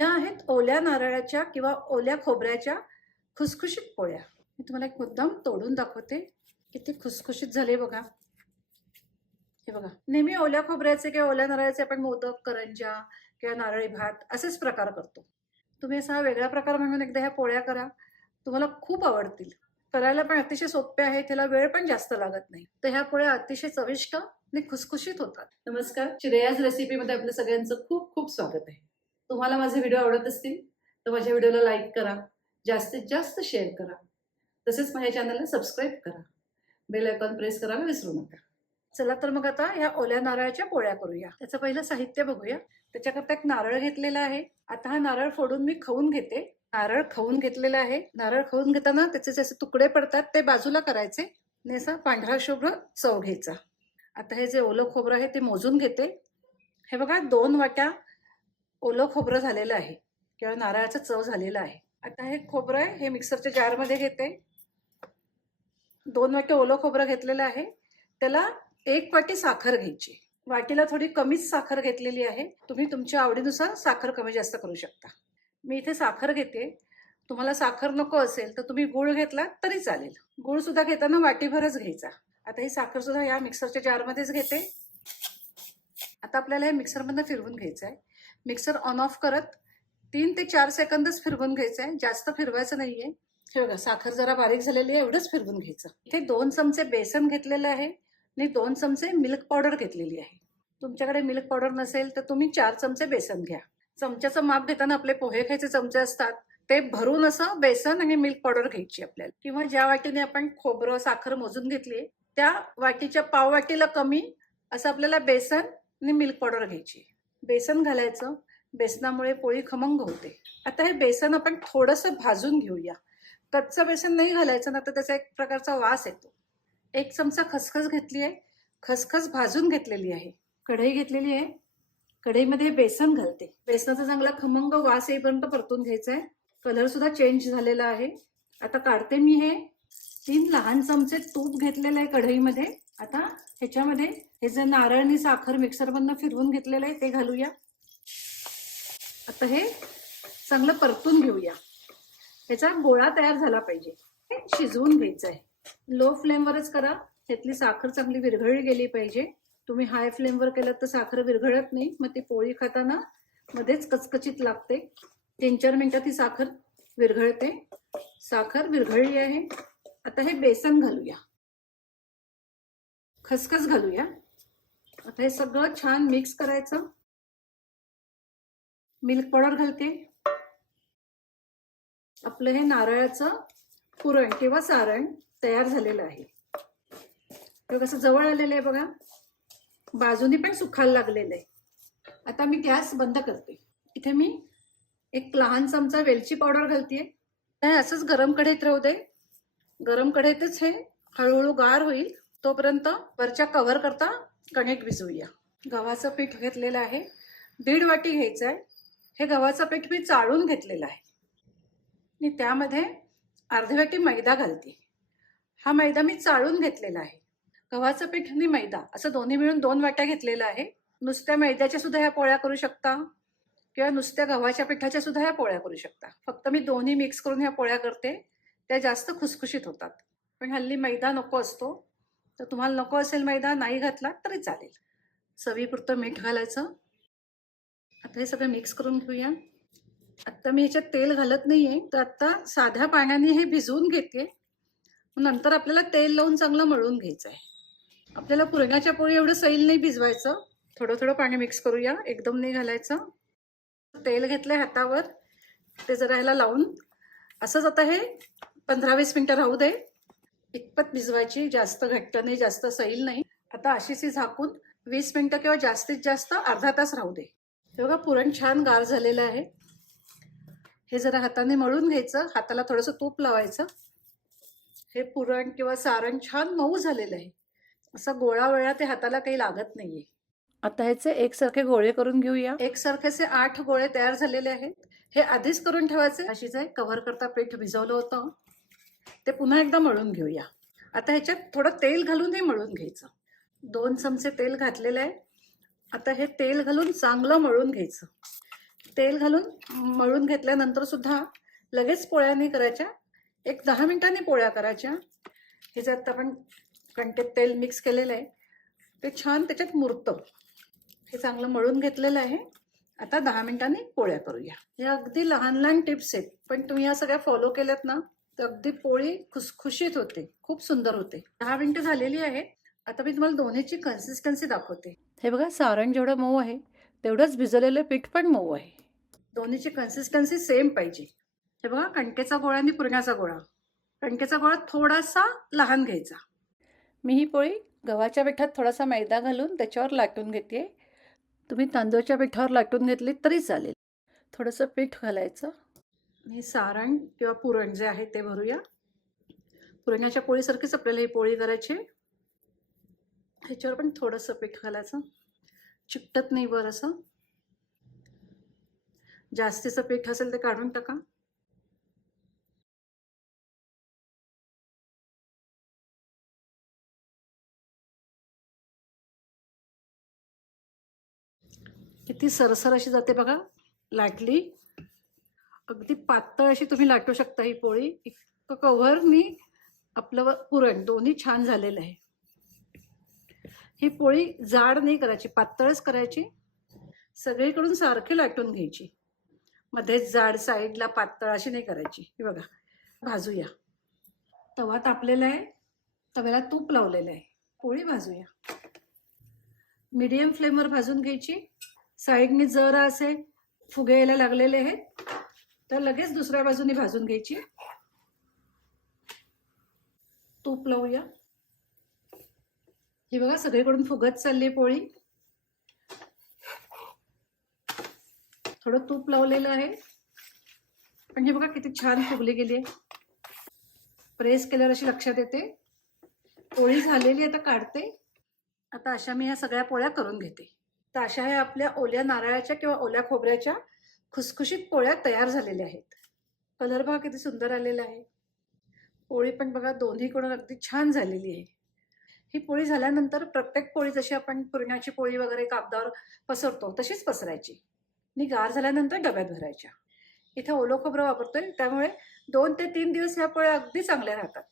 या आहेत ओल्या नारळाच्या किंवा ओल्या खोबऱ्याच्या खुसखुशीत पोळ्या. मी तुम्हाला एक मुद्दाम तोडून दाखवते. किती खुसखुशीत झाले बघा. हे बघा, नेहमी ओल्या खोबऱ्याचे किंवा ओल्या नारळाचे आपण मोदक, करंज्या किंवा नारळी भात असेच प्रकार करतो. तुम्ही असा हा वेगळा प्रकार म्हणून एकदा ह्या पोळ्या करा, तुम्हाला खूप आवडतील. करायला पण अतिशय सोपे आहे, त्याला वेळ पण जास्त लागत नाही. तर ह्या पोळ्या अतिशय चविष्ट आणि खुसखुशीत होतात. नमस्कार, श्रेयाज रेसिपीमध्ये आपलं सगळ्यांचं खूप खूप स्वागत आहे. तुम्हाला माझे व्हिडिओ आवडत असतील तर माझ्या व्हिडिओला लाईक करा, जास्तीत जास्त शेअर करा, तसेच माझ्या चॅनलला सबस्क्राईब करा, बेल आयकॉन प्रेस करायला विसरू नका. चला तर मग आता ह्या ओल्या नारळाच्या पोळ्या करूया. त्याचं पहिलं साहित्य बघूया. त्याच्याकरता एक नारळ घेतलेला आहे. आता हा नारळ फोडून मी खवून घेते. नारळ खवून घेतलेला आहे. नारळ खवून घेताना त्याचे जसे तुकडे पडतात ते बाजूला करायचे आणि असा पांढरा शुभ्र चव घ्यायचा. आता हे जे ओलं खोबरं आहे ते मोजून घेते. हे बघा, 2 वाट्या ओलं खोबरं झालेलं आहे किंवा नारळाचा चव झालेला आहे. आता हे खोबरं आहे, हे मिक्सरच्या जारमध्ये घेते. 2 वाटे ओलं खोबरं घेतलेलं आहे. त्याला 1 वाटी साखर घ्यायची. वाटीला थोडी कमीच साखर घेतलेली आहे. तुम्ही तुमच्या आवडीनुसार साखर कमी जास्त करू शकता. मी इथे साखर घेते. तुम्हाला साखर नको असेल तर तुम्ही गूळ घेतला तरी चालेल. गूळ सुद्धा घेताना वाटीभरच घ्यायचा. आता ही साखर सुद्धा या मिक्सरच्या जारमध्येच घेते. आता आपल्याला हे मिक्सरमधनं फिरवून घ्यायचं आहे. मिक्सर ऑन ऑफ करत 3 ते 4 सेकंदच फिरवून घ्यायचं आहे, जास्त फिरवायचं नाहीये. हे बघा, साखर जरा बारीक झालेली आहे, एवढंच फिरवून घ्यायचं. इथे 2 चमचे बेसन घेतलेलं आहे आणि 2 चमचे मिल्क पावडर घेतलेली आहे. तुमच्याकडे मिल्क पावडर नसेल तर तुम्ही 4 चमचे बेसन घ्या. चमच्याचं माप घेताना आपले पोहे खायचे चमचे असतात ते भरून असं बेसन आणि मिल्क पावडर घ्यायची आपल्याला, किंवा ज्या वाटीने आपण खोबरं साखर मोजून घेतली त्या वाटीच्या पाव वाटीला कमी असं आपल्याला बेसन आणि मिल्क पावडर घ्यायची. बेसन घालायचं, बेसनामुळे पोळी खमंग होते. आता हे बेसन आपण थोडंसं भाजून घेऊया. कच्चं बेसन नाही घालायचं ना, तर त्याचा एक प्रकारचा वास येतो. 1 चमचा खसखस घेतली आहे. खसखस भाजून घेतलेली आहे. कढई घेतलेली आहे. कढईमध्ये बेसन घालते. बेसनाचा चांगला खमंग वास येईपर्यंत परतून घ्यायचा आहे. कलर सुद्धा चेंज झालेला आहे. आता काढते मी हे 3 लहान चमचे तूप घेतलेलं आहे कढईमध्ये. आता ह्याच्यामध्ये हे जे नारळ साखर मिक्सरमधनं फिरवून घेतलेलं आहे ते घालूया. आता हे चांगलं परतून घेऊया. ह्याचा गोळा तयार झाला पाहिजे. हे शिजवून घ्यायचं आहे. लो फ्लेमवरच करा. ह्यातली साखर चांगली विरघळली गेली पाहिजे. तुम्ही हाय फ्लेमवर केलं तर साखर विरघळत नाही, मग ती पोळी खाताना मध्येच कचकचित लागते. 3-4 मिनिटात ही साखर विरघळते. साखर विरघळली आहे. आता हे बेसन घालूया, खसखस घालूया. आता हे सगळं छान मिक्स करायचं. मिल्क पावडर घालते. आपलं हे नारळाचं पुरण किंवा सारण तयार झालेलं आहे. कसं जवळ आलेलं आहे बघा, बाजूनी पण सुखायला लागलेलं आहे. आता मी गॅस बंद करते. इथे मी 1 लहान चमचा वेलची पावडर घालतेय. असंच गरम कढईत राहू दे. गरम कढईतच हे हळूहळू गार होईल. तोपर्यंत वरच्या कव्हर करता कणिक भिजवूया. गव्हाचं पीठ घेतलेलं आहे. 1.5 वाटी घ्यायचं आहे. हे गव्हाचं पीठ मी चाळून घेतलेलं आहे आणि त्यामध्ये अर्धी वाटी मैदा घालते. हा मैदा मी चाळून घेतलेला आहे. गव्हाचं पीठ आणि मैदा असं दोन्ही मिळून 2 वाट्या घेतलेला आहे. नुसत्या मैद्याच्या सुद्धा ह्या पोळ्या करू शकता किंवा नुसत्या गव्हाच्या पिठाच्या सुद्धा ह्या पोळ्या करू शकता. फक्त मी दोन्ही मिक्स करून ह्या पोळ्या करते. त्या जास्त खुसखुशीत होतात. पण हल्ली मैदा नको असतो, तर तुम्हाला नको असेल मैदा नाही घातला तरी चालेल. चवीपुरतं मीठ घालायचं. आता हे सगळं मिक्स करून घेऊया. आता मी ह्याच्यात तेल घालत नाहीये, तर आता साध्या पाण्याने हे भिजवून घेते. नंतर आपल्याला तेल लावून चांगलं मळून घ्यायचं आहे. आपल्याला पुरणाच्या पोळी एवढं सैल नाही भिजवायचं. थोडं थोडं पाणी मिक्स करूया, एकदम नाही घालायचं. तेल घेतलंय हातावर, ते जरा ह्याला लावून असंच आता हे 15-20 मिनिटं राहू दे. इतपत भिजवायची, जास्त घट्ट नाही जास्त सैल नाही. आता अशीच झाकून 20 मिनिटं किंवा जास्तीत जास्त अर्धा तास राहू दे. बघा, पुरण छान गार झालेलं आहे. हे जरा हाताने मळून घ्यायचं. हाताला थोडंसं तूप लावायचं. हे पुरण किंवा सारण छान मऊ झालेलं आहे. असं गोळा वेळा ते हाताला काही लागत नाहीये. आता ह्याचे एकसारखे गोळे करून घेऊया. एकसारखेचे 8 गोळे तयार झालेले आहेत. हे आधीच करून ठेवायचे. अशीच आहे, कव्हर करता पीठ भिजवलं होतं ते पुन्हा एकदा मळून घेऊया. आता ह्याच्यात थोडं तेल घालून हे मळून घ्यायचं. 2 चमचे तेल घातलेलं आहे. आता हे तेल घालून चांगलं मळून घ्यायचं. तेल घालून मळून घेतल्यानंतर सुद्धा लगेच पोळ्या नाही करायच्या, एक 10 मिनिटांनी पोळ्या करायच्या. हे जे आता आपण कणकेत तेल मिक्स केलेलं आहे ते छान त्याच्यात मुरतं. हे चांगलं मळून घेतलेलं आहे. आता 10 मिनिटांनी पोळ्या करूया. हे अगदी लहान लहान टिप्स आहेत, पण तुम्ही या सगळ्या फॉलो केल्यात ना तर अगदी पोळी खुसखुशीत होते, खूप सुंदर होते. 10 मिनिटं झालेली आहे. आता मी तुम्हाला दोन्हीची कन्सिस्टन्सी दाखवते. हे बघा, सारण जेवढं मऊ आहे तेवढंच भिजवलेलं पीठ पण मऊ आहे. दोन्हीची कन्सिस्टन्सी सेम पाहिजे. हे बघा, कणकेचा गोळा आणि पुरणाचा गोळा. कणकेचा गोळा थोडासा लहान घ्यायचा. मी ही पोळी गव्हाच्या पिठात थोडासा मैदा घालून त्याच्यावर लाटून घेते. तुम्ही तांदूळच्या पिठावर लाटून घेतली तरी चालेल. थोडंसं पीठ घालायचं. हे सारण किंवा पुरण जे आहे ते भरूया. पुरणाच्या पोळीसारखीच आपल्याला ही पोळी करायची. ह्याच्यावर पण थोडंसं पीठ घालायचं, चिकटत नाही बरं असं. जास्तीचं पीठ असेल ते काढून टाका. किती सरसर अशी जाते बघा, लाटली. अगदी पातळ अशी तुम्ही लाटू शकता ही पोळी. इतकं कव्हरनी आपलं पुरण दोन्ही छान झालेलं आहे. ही पोळी जाड नाही करायची, पातळच करायची. सगळीकडून सारखी लाटून घ्यायची, मध्येच जाड साईडला पातळ अशी नाही करायची. हे बघा, भाजूया. तवा तापलेला आहे, तव्याला तूप लावलेलं आहे. पोळी भाजूया. मीडियम फ्लेमवर भाजून घ्यायची. साईडने जरा असे फुगे यायला लागलेले आहेत तर लगेच दुसऱ्या बाजूने भाजून घ्यायची. तूप लावूया. ही बघा, सगळीकडून फुगत चालली पोळी. थोडं तूप लावलेलं आहे, पण हे बघा किती छान फुगली गेली आहे. प्रेस केल्यावर अशी लक्षात येते. पोळी झालेली आता काढते. आता अशा मी ह्या सगळ्या पोळ्या करून घेते. तर अशा ह्या आपल्या ओल्या नारळाच्या किंवा ओल्या खोबऱ्याच्या खुसखुशीत पोळ्या तयार झालेल्या आहेत. कलर बघा किती सुंदर आलेला आहे. पोळी पण बघा दोन्हीकडून अगदी छान झालेली आहे. ही पोळी झाल्यानंतर प्रत्येक पोळी जशी आपण पुरणाची पोळी वगैरे कागदावर पसरतो तशीच पसरायची आणि गार झाल्यानंतर डब्यात भरायच्या. इथे ओलं खोबरं वापरतोय त्यामुळे 2 ते 3 दिवस ह्या पोळ्या अगदी चांगल्या राहतात.